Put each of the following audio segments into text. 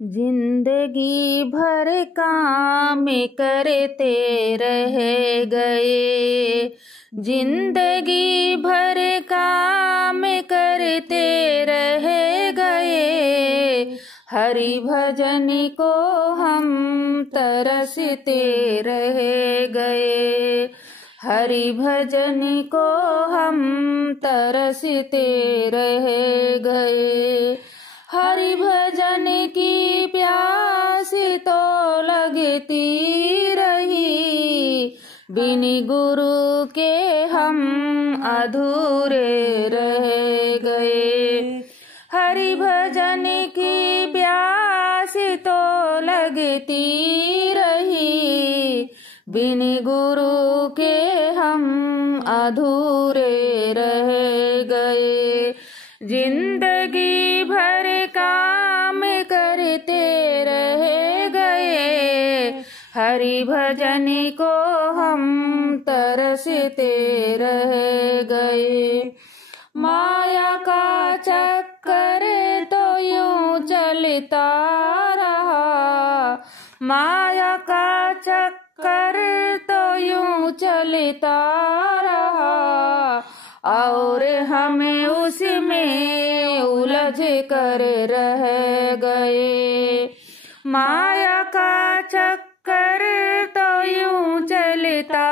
जिंदगी भर काम करते रह गए, जिंदगी भर काम करते रह गए। हरि भजन को हम तरसते रह गए, हरि भजन को हम तरसते रह गए। हरि भजन की प्यास तो लगती रही, बिन गुरु के हम अधूरे रह गए। हरि भजन की प्यास तो लगती रही, बिन गुरु के हम अधूरे रह गए। जिंदगी भर काम करते रह गए, हरि भजन को हम तरसते रह गए। माया का चक्कर तो यूं चलता रहा, माया का चक्कर तो यूं चलता रहा, और हमें उसमें उलझ कर रह गए। माया का चक्कर तो यूं चलता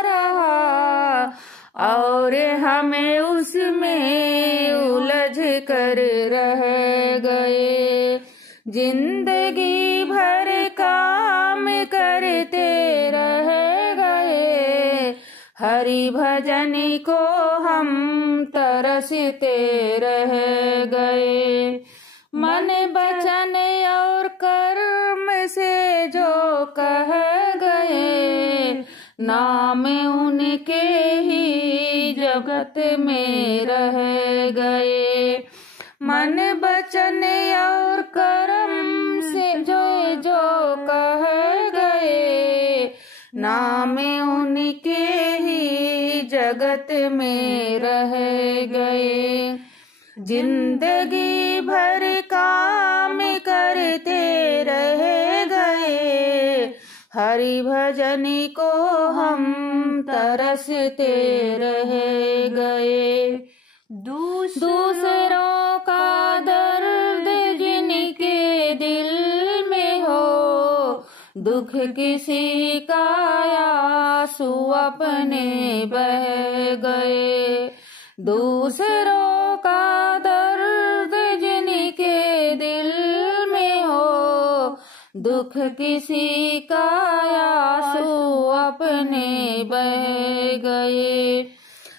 रहा, और हमें उसमें उलझ कर रह गए। जिंदगी भर काम करते रह गए, हरि भजन को हम तरसते रह गए। मन वचन और कर्म से जो कह गए, नाम उनके ही जगत में रह गए। मन वचन और कर्म से जो कह गए, नाम उनके ही जगत में रह गए। जिंदगी भर काम करते रह गए, हरि भजन को हम तरसते रह गए। दूसरों का दर्द जिनके दिल में हो, दुख किसी का आंसू अपने बह गए। दूसरों का दर्द जिनके दिल में हो, दुख किसी का आंसू अपने बह गए।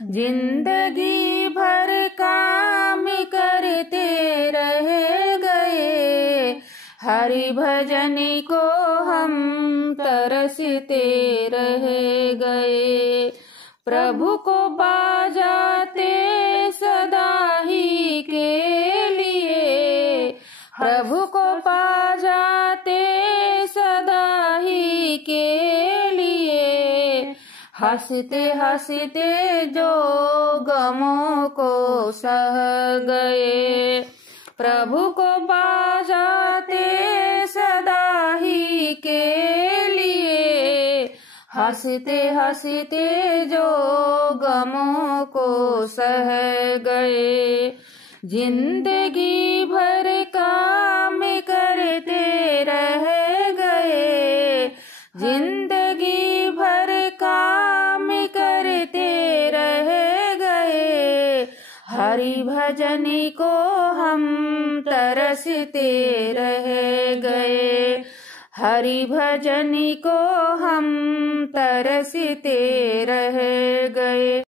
जिंदगी भर काम करते रह गए, हरि भजन को हम तरसते रह गए। प्रभु को बाजाते सदा ही के लिए, प्रभु को बाजाते सदा ही के लिए, हंसते हंसते जो गमों को सह गए। प्रभु को बाजाते सदा ही के लिए, हंसते हंसते जो गमों को सह गए। जिंदगी भर काम करते रह गए, जिंदगी भर काम करते रह गए, हरि भजन को हम तरसते रह गए। हरि भजन को हम तरसते रह गए।